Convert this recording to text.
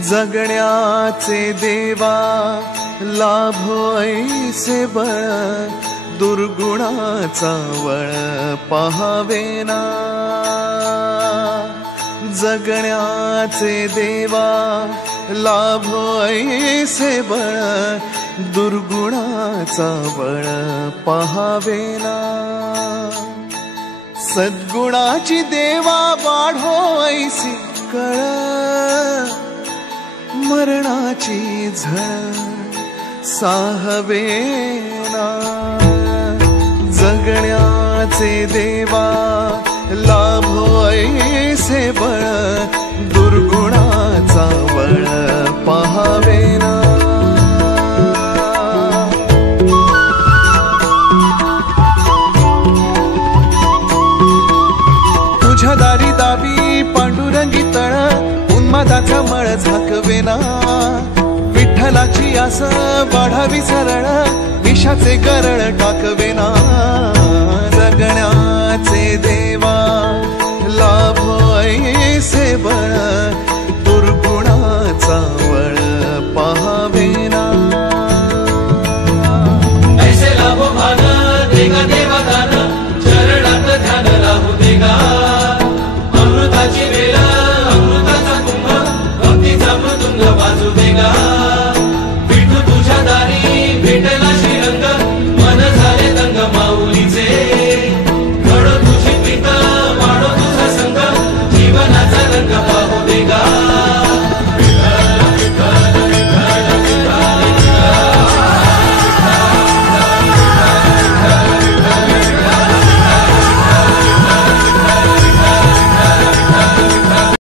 जगण्याचे देवा लाभो ऐसे बळ, दुर्गुणाचा वळ पहावेना। जगण्याचे देवा लाभो ऐसे बळ, दुर्गुणाचा बळ पहावेना। सद्गुणाची देवा वाढो ऐसी कळ, मरणाची झळ साहवेना। जगण्याचे देवा लाभो ऐसे बळ, दुर्गुणाचा बळ पहावेना। तुझ्या दारी दावी पांडुरंगी तळ, उन्मादाचा मळ झाकवेना। विठ्ठलाची आस वाढावी सरळ, विषाचे गरळ टाकवेना। जगण्याचे देवा लाभो ऐसे बळ,